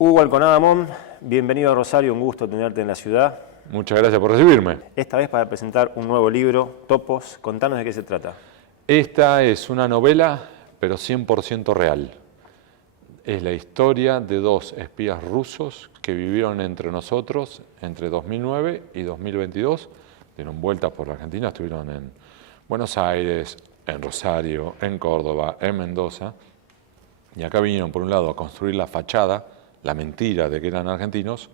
Hugo Alconada, bienvenido a Rosario, un gusto tenerte en la ciudad. Muchas gracias por recibirme. Esta vez para presentar un nuevo libro, Topos. Contanos de qué se trata. Esta es una novela, pero 100% real. Es la historia de dos espías rusos que vivieron entre nosotros entre 2009 y 2022. Dieron vueltas por la Argentina, estuvieron en Buenos Aires, en Rosario, en Córdoba, en Mendoza. Y acá vinieron, por un lado, a construir la fachada, la mentira de que eran argentinos,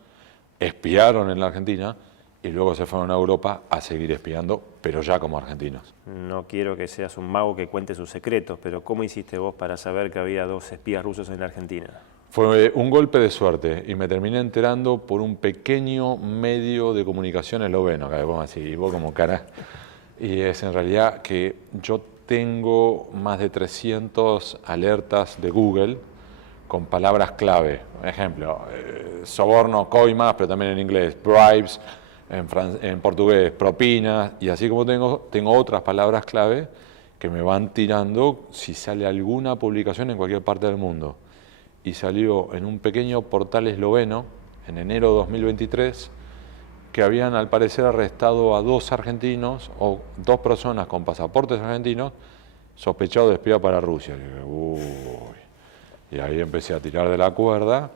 espiaron en la Argentina y luego se fueron a Europa a seguir espiando, pero ya como argentinos. No quiero que seas un mago que cuente sus secretos, pero ¿cómo hiciste vos para saber que había dos espías rusos en la Argentina? Fue un golpe de suerte y me terminé enterando por un pequeño medio de comunicación esloveno, que vos así, y vos como cara. Y es en realidad que yo tengo más de 300 alertas de Google con palabras clave. Ejemplo, soborno, coimas, pero también en inglés, bribes, en portugués, propinas, y así como tengo otras palabras clave que me van tirando si sale alguna publicación en cualquier parte del mundo. Y salió en un pequeño portal esloveno en enero de 2023 que habían al parecer arrestado a dos argentinos o dos personas con pasaportes argentinos sospechados de espía para Rusia. Y ahí empecé a tirar de la cuerda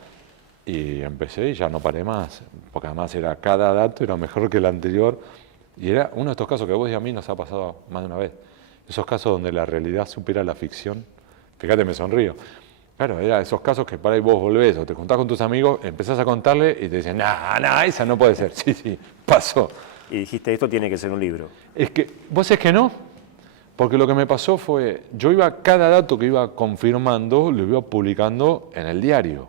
y empecé y ya no paré más, porque además cada dato era mejor que el anterior y era uno de estos casos que a vos y a mí nos ha pasado más de una vez. Esos casos donde la realidad supera la ficción. Fíjate, me sonrío. Claro, era esos casos que para ahí vos volvés o te juntás con tus amigos, empezás a contarle y te dicen, nah, esa no puede ser. Sí, pasó. Y dijiste, esto tiene que ser un libro. Es que, vos es que no, porque lo que me pasó fue, yo cada dato que iba confirmando, lo iba publicando en el diario.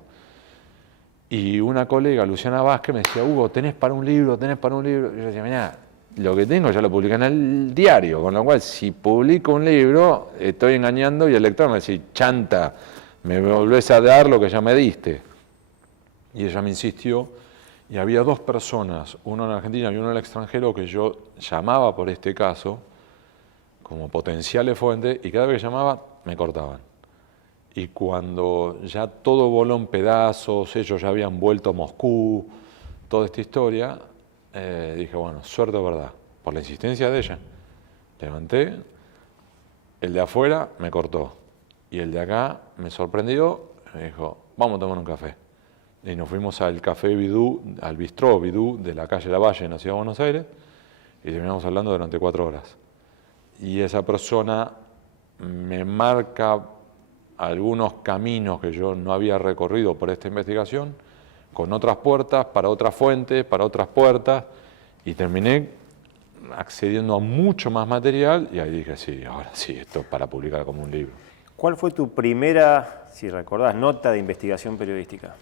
Y una colega, Luciana Vázquez, me decía, Hugo, ¿tenés para un libro? Y yo decía, mirá, lo que tengo ya lo publiqué en el diario, con lo cual si publico un libro, estoy engañando y el lector me dice, chanta, me volvés a dar lo que ya me diste. Y ella me insistió, y había dos personas, uno en Argentina y uno en el extranjero, que yo llamaba por este caso, como potenciales fuentes, y cada vez que llamaba, me cortaban. Y cuando ya todo voló en pedazos, ellos ya habían vuelto a Moscú, toda esta historia, dije, bueno, suerte o verdad, por la insistencia de ella. Levanté, el de afuera me cortó. Y el de acá me sorprendió, me dijo, vamos a tomar un café. Y nos fuimos al café Bidú, al bistró Bidú de la calle Lavalle en la ciudad de Buenos Aires, y terminamos hablando durante 4 horas. Y esa persona me marca algunos caminos que yo no había recorrido por esta investigación, con otras puertas, para otras fuentes, para otras puertas, y terminé accediendo a mucho más material, y ahí dije, sí, ahora sí, esto es para publicar como un libro. ¿Cuál fue tu primera, si recordás, nota de investigación periodística?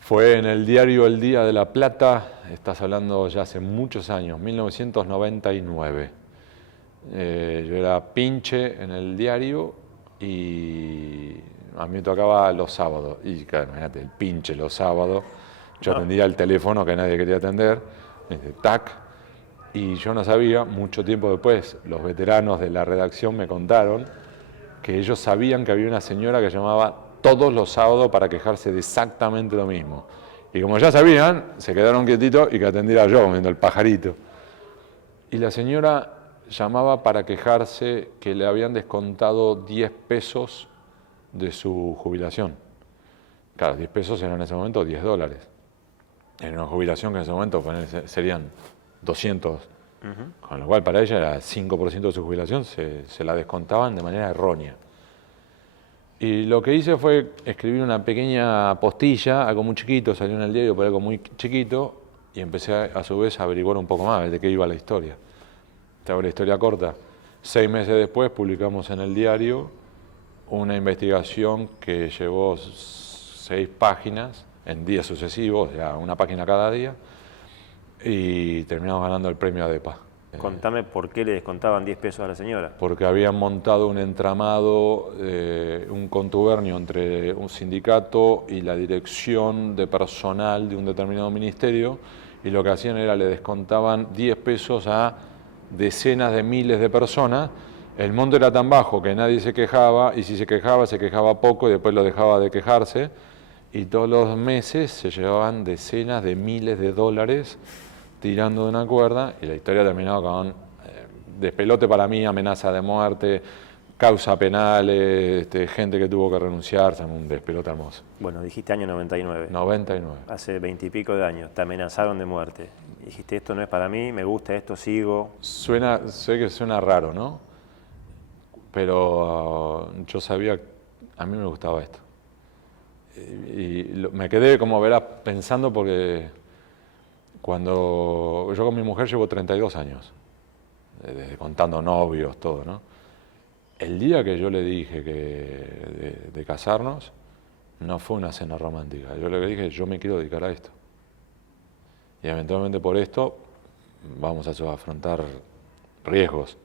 Fue en el diario El Día de la Plata, estás hablando ya hace muchos años, 1999. Yo era pinche en el diario y a mí me tocaba los sábados. Y claro, imagínate, el pinche los sábados. Yo atendía el teléfono que nadie quería atender, tac. Y yo no sabía, mucho tiempo después, los veteranos de la redacción me contaron que ellos sabían que había una señora que llamaba todos los sábados para quejarse de exactamente lo mismo. Y como ya sabían, se quedaron quietitos y que atendiera yo, viendo el pajarito. Y la señora llamaba para quejarse que le habían descontado 10 pesos de su jubilación. Claro, 10 pesos eran en ese momento $10. En una jubilación que en ese momento serían 200. Con lo cual para ella era 5% de su jubilación, se la descontaban de manera errónea. Y lo que hice fue escribir una pequeña postilla, algo muy chiquito, salió en el diario por algo muy chiquito, y empecé a su vez a averiguar un poco más de qué iba la historia. Te hago la historia corta. 6 meses después publicamos en el diario una investigación que llevó 6 páginas en días sucesivos, ya una página cada día, y terminamos ganando el premio ADEPA. Contame por qué le descontaban 10 pesos a la señora. Porque habían montado un entramado, un contubernio entre un sindicato y la dirección de personal de un determinado ministerio, y lo que hacían era le descontaban 10 pesos a decenas de miles de personas. El monto era tan bajo que nadie se quejaba, y si se quejaba poco y después lo dejaba de quejarse. y todos los meses se llevaban decenas de miles de dólares tirando de una cuerda, y la historia terminó con despelote para mí, amenaza de muerte, causa penal, gente que tuvo que renunciar, un despelote hermoso. Bueno, dijiste año 99. 99. Hace 20 y pico de años, te amenazaron de muerte. Dijiste, esto no es para mí, me gusta esto, sigo. Sé que suena raro, ¿no? Pero yo sabía, a mí me gustaba esto. Me quedé, como verás, pensando porque cuando yo con mi mujer llevo 32 años, desde contando novios, todo, ¿no? El día que yo le dije que de casarnos, no fue una cena romántica. Yo le dije, yo me quiero dedicar a esto. Y eventualmente por esto vamos a afrontar riesgos.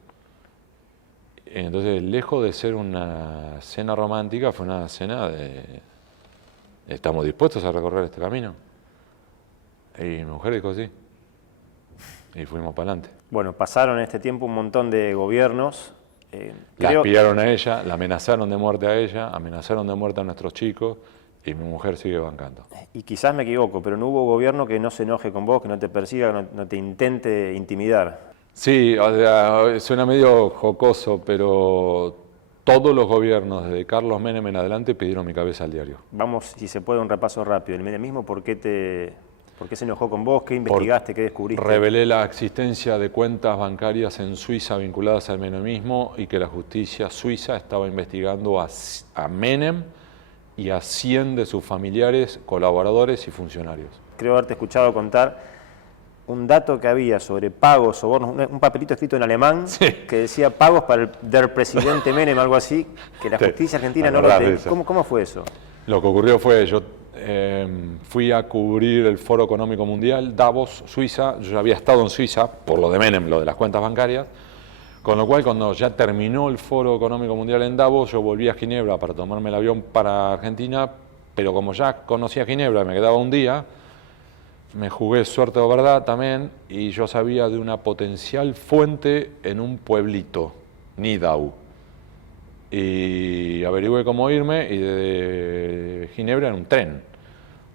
Entonces, lejos de ser una cena romántica, fue una cena de ¿estamos dispuestos a recorrer este camino? Y mi mujer dijo sí. Y fuimos para adelante. Bueno, pasaron en este tiempo un montón de gobiernos. La espiaron a ella, la amenazaron de muerte a ella, amenazaron de muerte a nuestros chicos, y mi mujer sigue bancando. Y quizás me equivoco, pero no hubo gobierno que no se enoje con vos, que no te persiga, que no te intente intimidar. Sí, o sea, suena medio jocoso, pero todos los gobiernos, desde Carlos Menem en adelante, pidieron mi cabeza al diario. Vamos, si se puede, un repaso rápido. El menemismo, ¿por qué se enojó con vos? ¿Qué investigaste? ¿Qué descubriste? Revelé la existencia de cuentas bancarias en Suiza vinculadas al menemismo y que la justicia suiza estaba investigando a Menem y a 100 de sus familiares, colaboradores y funcionarios. Creo haberte escuchado contar un dato que había sobre pagos, sobornos, un papelito escrito en alemán, sí, que decía pagos para el del presidente Menem, algo así, que la justicia argentina no lo tenía. ¿Cómo fue eso? Lo que ocurrió fue, yo fui a cubrir el Foro Económico Mundial, Davos, Suiza. Yo ya había estado en Suiza por lo de Menem, lo de las cuentas bancarias, con lo cual cuando ya terminó el Foro Económico Mundial en Davos, yo volví a Ginebra para tomarme el avión para Argentina, pero como ya conocía Ginebra, me quedaba un día, me jugué suerte o verdad también, y yo sabía de una potencial fuente en un pueblito, Nidau. Y averigüé cómo irme, y de Ginebra en un tren.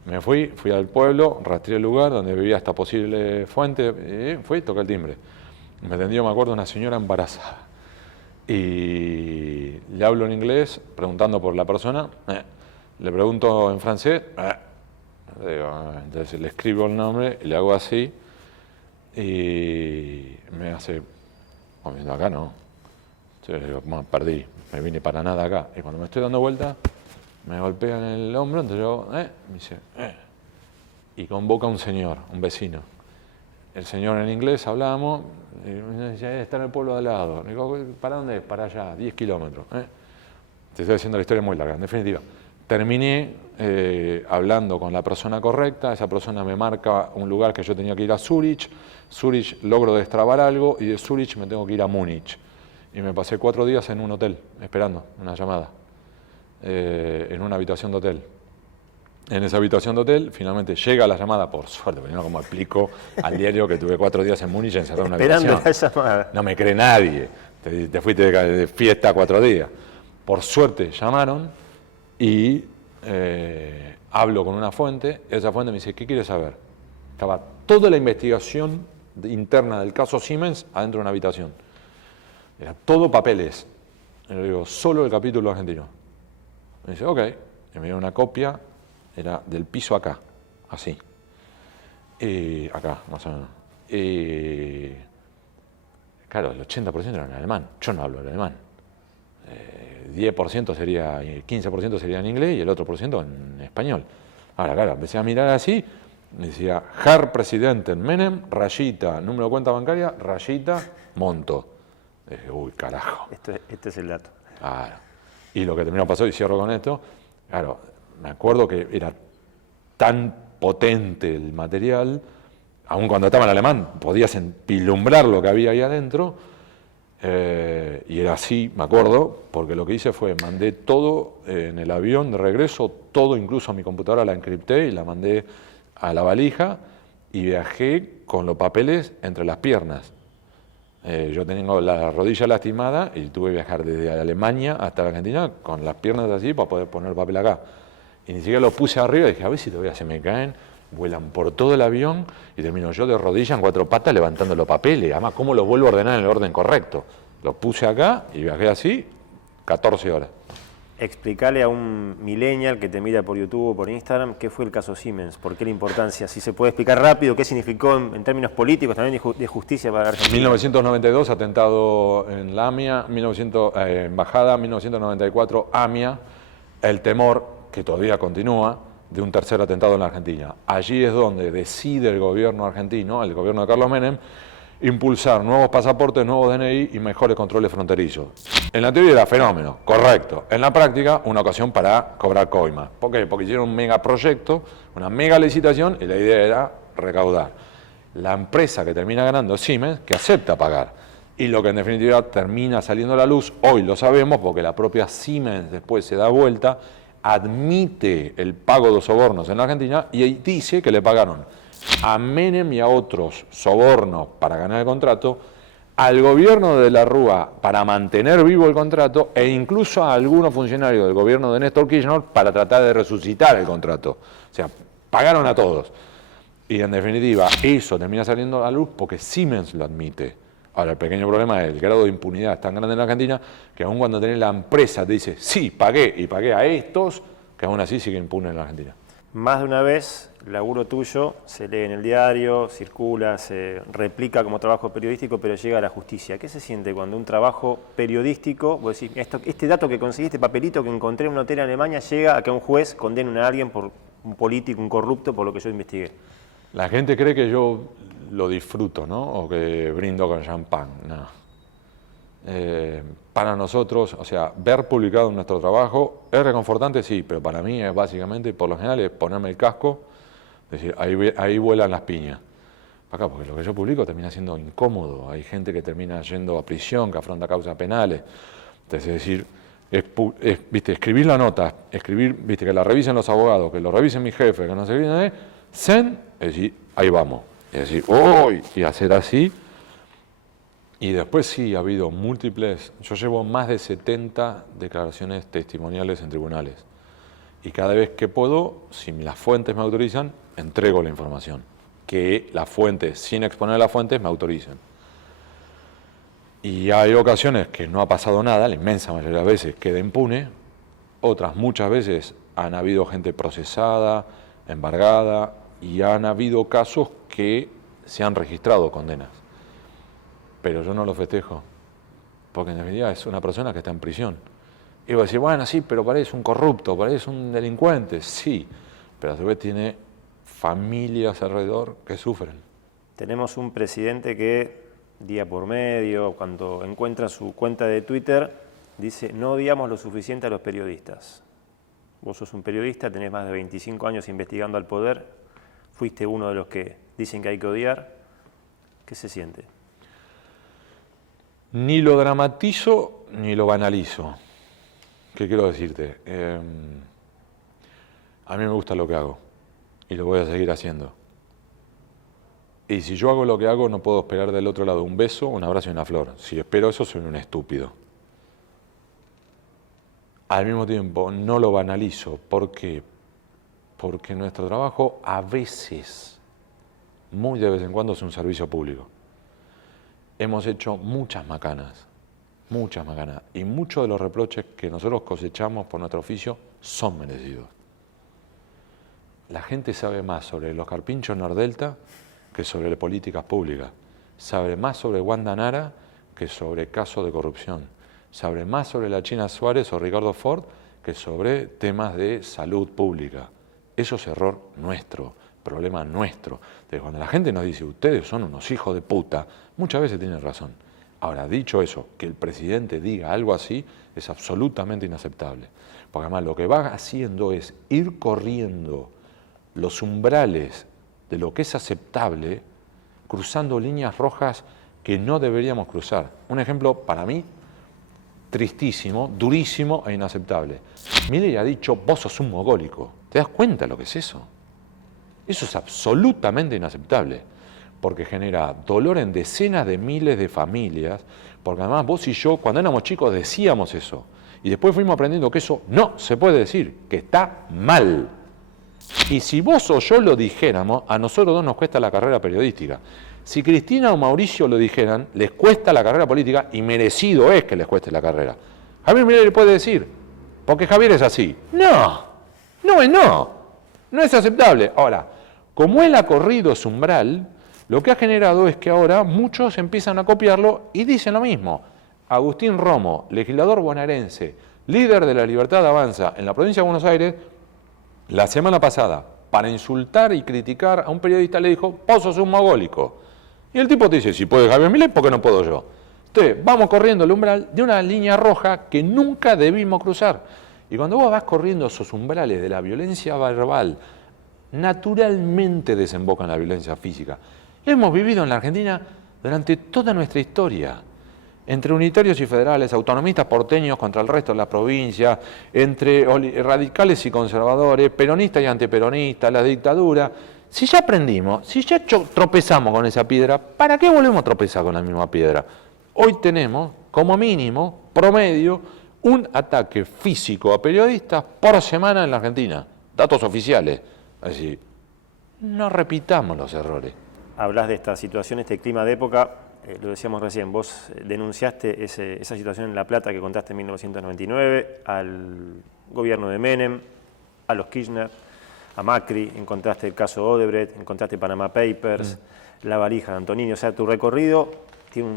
Me fui al pueblo, rastreé el lugar donde vivía esta posible fuente, fui, toqué el timbre. Me atendió, me acuerdo, una señora embarazada. Y le hablo en inglés, preguntando por la persona, le pregunto en francés, entonces le escribo el nombre, le hago así, y me hace, viendo acá no. Entonces le digo, bueno, perdí, me vine para nada acá. Y cuando me estoy dando vuelta, me golpea en el hombro, entonces yo, me dice, y convoca a un señor, un vecino. El señor en inglés hablábamos, y me dice, está en el pueblo de al lado. Le digo, ¿para dónde? Para allá, 10 kilómetros. Te estoy haciendo la historia muy larga, en definitiva. Terminé hablando con la persona correcta, esa persona me marca un lugar que yo tenía que ir a Zúrich, Zúrich logro destrabar algo, y de Zúrich me tengo que ir a Múnich. Y me pasé 4 días en un hotel, esperando una llamada, en una habitación de hotel. En esa habitación de hotel, finalmente llega la llamada, por suerte, porque no como explico al diario que tuve 4 días en Múnich encerrado en una habitación. Esperando la llamada. No me cree nadie, te fuiste de fiesta 4 días. Por suerte llamaron y hablo con una fuente, esa fuente me dice, ¿qué quieres saber? Estaba toda la investigación interna del caso Siemens adentro de una habitación. Era todo papeles. Y le digo, solo el capítulo argentino. Me dice, ok. Y me dio una copia, era del piso acá, así. Acá, más o menos. Claro, el 80% era en alemán. Yo no hablo el alemán. 10% sería, 15% sería en inglés y el otro por ciento en español. Ahora, claro, empecé a mirar así, me decía, Herr Presidente Menem, rayita, número de cuenta bancaria, rayita, monto. Dije, uy, carajo. Este es el dato. Claro. Y lo que terminó pasó, y cierro con esto, claro, me acuerdo que era tan potente el material, aun cuando estaba en alemán, podías vislumbrar lo que había ahí adentro, y era así, me acuerdo, porque lo que hice fue, mandé todo en el avión de regreso, todo, incluso a mi computadora la encripté y la mandé a la valija, y viajé con los papeles entre las piernas. Yo tengo la rodilla lastimada y tuve que viajar desde Alemania hasta Argentina con las piernas así para poder poner el papel acá. Y ni siquiera lo puse arriba y dije, a ver si todavía se me caen. Vuelan por todo el avión y termino yo de rodillas en 4 patas levantando los papeles. Además, ¿cómo los vuelvo a ordenar en el orden correcto? Los puse acá y viajé así 14 horas. Explicarle a un millennial que te mira por YouTube o por Instagram qué fue el caso Siemens, por qué la importancia, si se puede explicar rápido, qué significó en términos políticos, también de justicia para Argentina. 1992, atentado en la AMIA, embajada, 1994, AMIA, el temor, que todavía continúa, de un tercer atentado en la Argentina. Allí es donde decide el gobierno argentino, el gobierno de Carlos Menem, impulsar nuevos pasaportes, nuevos DNI y mejores controles fronterizos. En la teoría era fenómeno, correcto. En la práctica, una ocasión para cobrar coima. ¿Por qué? Porque hicieron un megaproyecto, una mega licitación y la idea era recaudar. La empresa que termina ganando es Siemens, que acepta pagar. Y lo que en definitiva termina saliendo a la luz, hoy lo sabemos porque la propia Siemens después se da vuelta, admite el pago de sobornos en la Argentina y dice que le pagaron a Menem y a otros sobornos para ganar el contrato, al gobierno de la Rúa para mantener vivo el contrato e incluso a algunos funcionarios del gobierno de Néstor Kirchner para tratar de resucitar el contrato. O sea, pagaron a todos. Y en definitiva, eso termina saliendo a la luz porque Siemens lo admite. Ahora, el pequeño problema es el grado de impunidad es tan grande en la Argentina que aun cuando tenés la empresa te dice, sí, pagué y pagué a estos, que aún así sigue impune en la Argentina. Más de una vez, el laburo tuyo se lee en el diario, circula, se replica como trabajo periodístico, pero llega a la justicia. ¿Qué se siente cuando un trabajo periodístico, vos decís, este dato que conseguí, este papelito que encontré en un hotel en Alemania, llega a que un juez condene a alguien por un político, un corrupto, por lo que yo investigué? La gente cree que yo lo disfruto, ¿no? O que brindo con champán. No. Para nosotros, o sea, ver publicado nuestro trabajo es reconfortante, sí, pero para mí es básicamente, por lo general, es ponerme el casco, decir, ahí vuelan las piñas. Acá, porque lo que yo publico termina siendo incómodo. Hay gente que termina yendo a prisión, que afronta causas penales. Entonces, es decir, viste, escribir la nota, viste, que la revisen los abogados, que lo revisen mi jefe, que no sé qué, es decir, ahí vamos. Es decir, ¡uy! Y hacer así. Y después sí ha habido múltiples, yo llevo más de 70 declaraciones testimoniales en tribunales. Y cada vez que puedo, si las fuentes me autorizan, entrego la información. Que las fuentes, sin exponer las fuentes, me autoricen. Y hay ocasiones que no ha pasado nada, la inmensa mayoría de veces queda impune, otras muchas veces han habido gente procesada, embargada, y han habido casos que se han registrado condenas. Pero yo no lo festejo, porque en definitiva es una persona que está en prisión. Y voy a decir, bueno, sí, pero parece un corrupto, parece un delincuente, sí, pero a su vez tiene familias alrededor que sufren. Tenemos un presidente que día por medio, cuando encuentra su cuenta de Twitter, dice, no odiamos lo suficiente a los periodistas. Vos sos un periodista, tenés más de 25 años investigando al poder, fuiste uno de los que dicen que hay que odiar. ¿Qué se siente? Ni lo dramatizo ni lo banalizo. ¿Qué quiero decirte? A mí me gusta lo que hago y lo voy a seguir haciendo. Y si yo hago lo que hago, no puedo esperar del otro lado un beso, un abrazo y una flor. Si espero eso, soy un estúpido. Al mismo tiempo, no lo banalizo. ¿Por qué? Porque nuestro trabajo a veces, muy de vez en cuando, es un servicio público. Hemos hecho muchas macanas, y muchos de los reproches que nosotros cosechamos por nuestro oficio son merecidos. La gente sabe más sobre los carpinchos Nordelta que sobre políticas públicas, sabe más sobre Wanda Nara que sobre casos de corrupción, sabe más sobre la China Suárez o Ricardo Ford que sobre temas de salud pública. Eso es error nuestro, problema nuestro. Entonces, cuando la gente nos dice, ustedes son unos hijos de puta, muchas veces tienen razón. Ahora, dicho eso, que el presidente diga algo así es absolutamente inaceptable. Porque además lo que va haciendo es ir corriendo los umbrales de lo que es aceptable, cruzando líneas rojas que no deberíamos cruzar. Un ejemplo, para mí, tristísimo, durísimo e inaceptable. Milei ha dicho, vos sos un mogólico. ¿Te das cuenta lo que es eso? Eso es absolutamente inaceptable, porque genera dolor en decenas de miles de familias, porque además vos y yo, cuando éramos chicos, decíamos eso. Y después fuimos aprendiendo que eso no se puede decir, que está mal. Y si vos o yo lo dijéramos, a nosotros dos nos cuesta la carrera periodística. Si Cristina o Mauricio lo dijeran, les cuesta la carrera política y merecido es que les cueste la carrera. Javier Milei le puede decir, porque Javier es así. No es aceptable. Ahora, como él ha corrido su umbral, lo que ha generado es que ahora muchos empiezan a copiarlo y dicen lo mismo. Agustín Romo, legislador bonaerense, líder de la Libertad Avanza en la provincia de Buenos Aires, la semana pasada, para insultar y criticar a un periodista, le dijo, vos sos un mogólico. Y el tipo te dice, si puede Javier Milei, ¿por qué no puedo yo? Entonces, vamos corriendo el umbral de una línea roja que nunca debimos cruzar. Y cuando vos vas corriendo esos umbrales de la violencia verbal, naturalmente desemboca en la violencia física. Hemos vivido en la Argentina durante toda nuestra historia, entre unitarios y federales, autonomistas porteños contra el resto de las provincias, entre radicales y conservadores, peronistas y antiperonistas, la dictadura. Si ya aprendimos, si ya tropezamos con esa piedra, ¿para qué volvemos a tropezar con la misma piedra? Hoy tenemos, como mínimo, promedio, un ataque físico a periodistas por semana en la Argentina. Datos oficiales. Es decir, no repitamos los errores. Hablas de esta situación, este clima de época, lo decíamos recién, vos denunciaste esa situación en La Plata que contaste en 1999, al gobierno de Menem, a los Kirchner, a Macri, encontraste el caso Odebrecht, encontraste Panama Papers, la valija de Antonini, o sea, tu recorrido tiene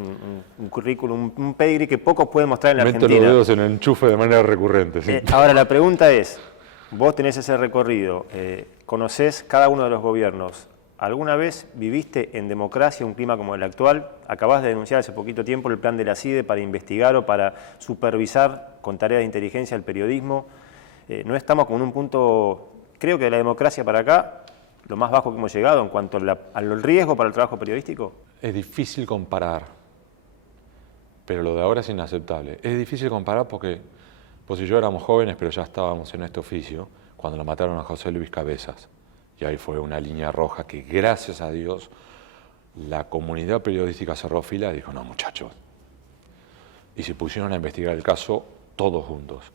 un currículum, un pedigree que pocos pueden mostrar en la Argentina. Meto los dedos en el enchufe de manera recurrente. Sí. Ahora, la pregunta es, vos tenés ese recorrido, conocés cada uno de los gobiernos, ¿alguna vez viviste en democracia un clima como el actual? Acabás de denunciar hace poquito tiempo el plan de la CIDE para investigar o para supervisar con tareas de inteligencia el periodismo. No estamos como en un punto, creo que de la democracia para acá, lo más bajo que hemos llegado en cuanto al riesgo para el trabajo periodístico. Es difícil comparar, pero lo de ahora es inaceptable. Es difícil comparar porque vos y yo éramos jóvenes, pero ya estábamos en este oficio cuando lo mataron a José Luis Cabezas. Y ahí fue una línea roja que, gracias a Dios, la comunidad periodística cerró fila y dijo, no, muchachos. Y se pusieron a investigar el caso todos juntos.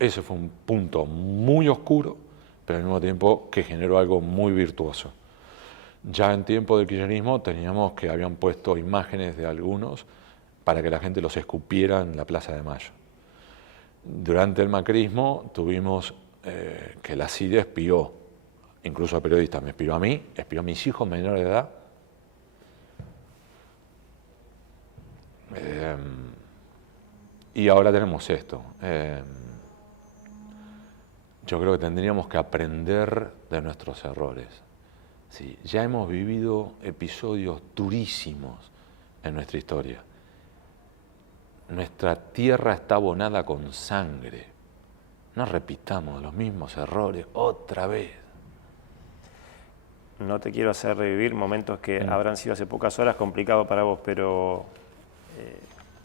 Ese fue un punto muy oscuro, pero al mismo tiempo que generó algo muy virtuoso. Ya en tiempo del kirchnerismo teníamos que habían puesto imágenes de algunos para que la gente los escupiera en la Plaza de Mayo. Durante el macrismo tuvimos que la CIDE espió, incluso a periodistas, me espió a mí, espió a mis hijos menores de edad. Y ahora tenemos esto. Yo creo que tendríamos que aprender de nuestros errores. Sí, ya hemos vivido episodios durísimos en nuestra historia. Nuestra tierra está abonada con sangre. No repitamos los mismos errores otra vez. No te quiero hacer revivir momentos que habrán sido hace pocas horas complicados para vos, pero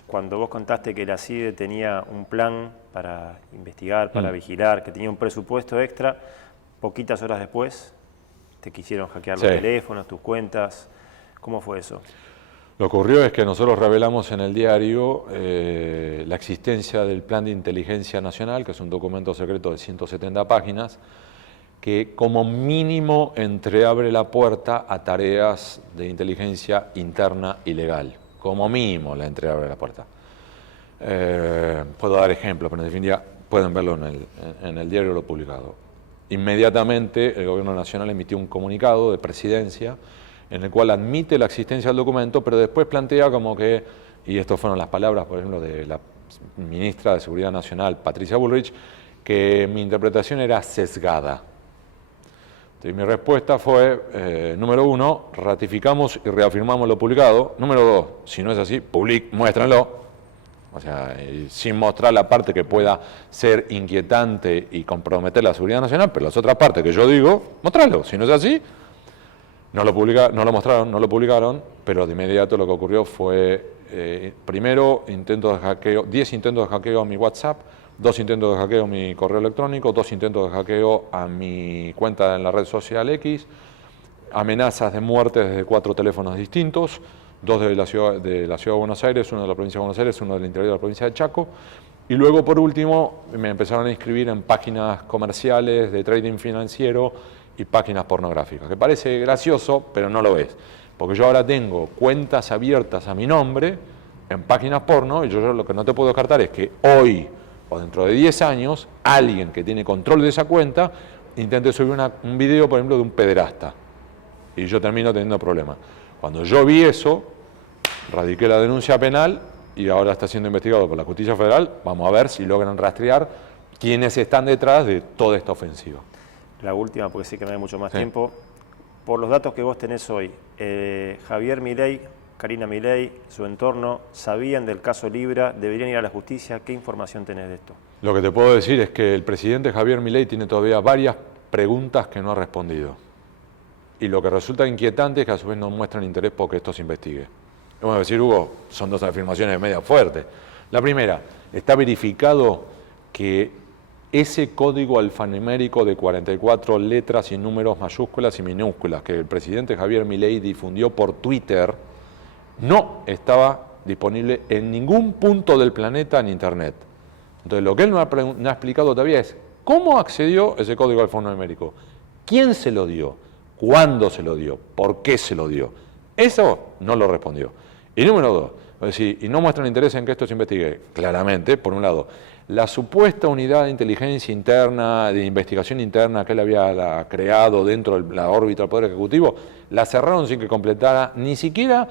cuando vos contaste que la CIDE tenía un plan para investigar, para vigilar, que tenía un presupuesto extra, poquitas horas después te quisieron hackear los teléfonos, tus cuentas. ¿Cómo fue eso? Lo que ocurrió es que nosotros revelamos en el diario la existencia del Plan de Inteligencia Nacional, que es un documento secreto de 170 páginas, que como mínimo entreabre la puerta a tareas de inteligencia interna y legal. Como mínimo la entreabre la puerta. Puedo dar ejemplos, pero en definitiva pueden verlo en el diario lo publicado. Inmediatamente el Gobierno Nacional emitió un comunicado de presidencia en el cual admite la existencia del documento, pero después plantea como que, y estas fueron las palabras, por ejemplo, de la ministra de Seguridad Nacional, Patricia Bullrich, que mi interpretación era sesgada. Entonces, mi respuesta fue, número uno, ratificamos y reafirmamos lo publicado. Número dos, si no es así, muéstranlo. O sea, sin mostrar la parte que pueda ser inquietante y comprometer la seguridad nacional, pero las otras partes que yo digo, mostrarlo. Si no es así, no lo mostraron, no lo publicaron, pero de inmediato lo que ocurrió fue, primero, 10 intentos de hackeo a mi WhatsApp, 2 intentos de hackeo a mi correo electrónico, 2 intentos de hackeo a mi cuenta en la red social X, amenazas de muerte desde 4 teléfonos distintos, 2 de la ciudad de Buenos Aires, 1 de la provincia de Buenos Aires, 1 del interior de la provincia de Chaco, Y luego, por último, me empezaron a inscribir en páginas comerciales de trading financiero y páginas pornográficas, que parece gracioso, pero no lo es. Porque yo ahora tengo cuentas abiertas a mi nombre en páginas porno, y yo lo que no te puedo descartar es que hoy o dentro de 10 años, alguien que tiene control de esa cuenta intente subir un video, por ejemplo, de un pederasta. Y yo termino teniendo problemas. Cuando yo vi eso, radiqué la denuncia penal y ahora está siendo investigado por la Justicia Federal. Vamos a ver si logran rastrear quiénes están detrás de toda esta ofensiva. La última, porque sí que no hay mucho más tiempo. Por los datos que vos tenés hoy, Javier Milei, Karina Milei, su entorno, ¿sabían del caso Libra? ¿Deberían ir a la justicia? ¿Qué información tenés de esto? Lo que te puedo decir es que el presidente Javier Milei tiene todavía varias preguntas que no ha respondido. Y lo que resulta inquietante es que a su vez no muestran interés porque esto se investigue. Vamos a decir, Hugo, son dos afirmaciones media fuertes. La primera, está verificado que ese código alfanumérico de 44 letras y números mayúsculas y minúsculas que el presidente Javier Milei difundió por Twitter no estaba disponible en ningún punto del planeta en Internet. Entonces, lo que él no ha explicado todavía es cómo accedió ese código alfanumérico, quién se lo dio, cuándo se lo dio, por qué se lo dio. Eso no lo respondió. Y número dos, es decir, y no muestran interés en que esto se investigue. Claramente, por un lado, la supuesta unidad de inteligencia interna, de investigación interna que él había creado dentro de la órbita del Poder Ejecutivo, la cerraron sin que completara ni siquiera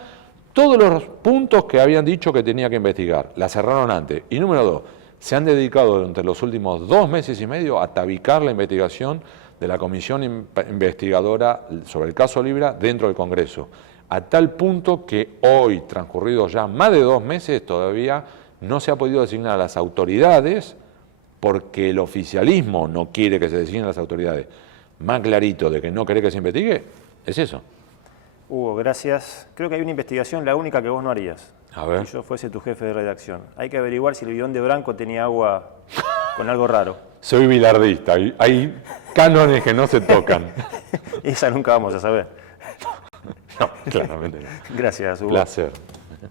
todos los puntos que habían dicho que tenía que investigar. La cerraron antes. Y número dos, se han dedicado durante los últimos 2 meses y medio a tabicar la investigación de la comisión investigadora sobre el caso Libra dentro del Congreso. A tal punto que hoy, transcurridos ya más de 2 meses, todavía no se ha podido designar a las autoridades porque el oficialismo no quiere que se designen las autoridades. Más clarito de que no quiere que se investigue, es eso. Hugo, gracias. Creo que hay una investigación, la única que vos no harías. A ver. Si yo fuese tu jefe de redacción. Hay que averiguar si el bidón de Branco tenía agua con algo raro. Soy bilardista, hay cánones que no se tocan. Esa nunca vamos a saber. No, claramente no. Gracias, Hugo. Placer.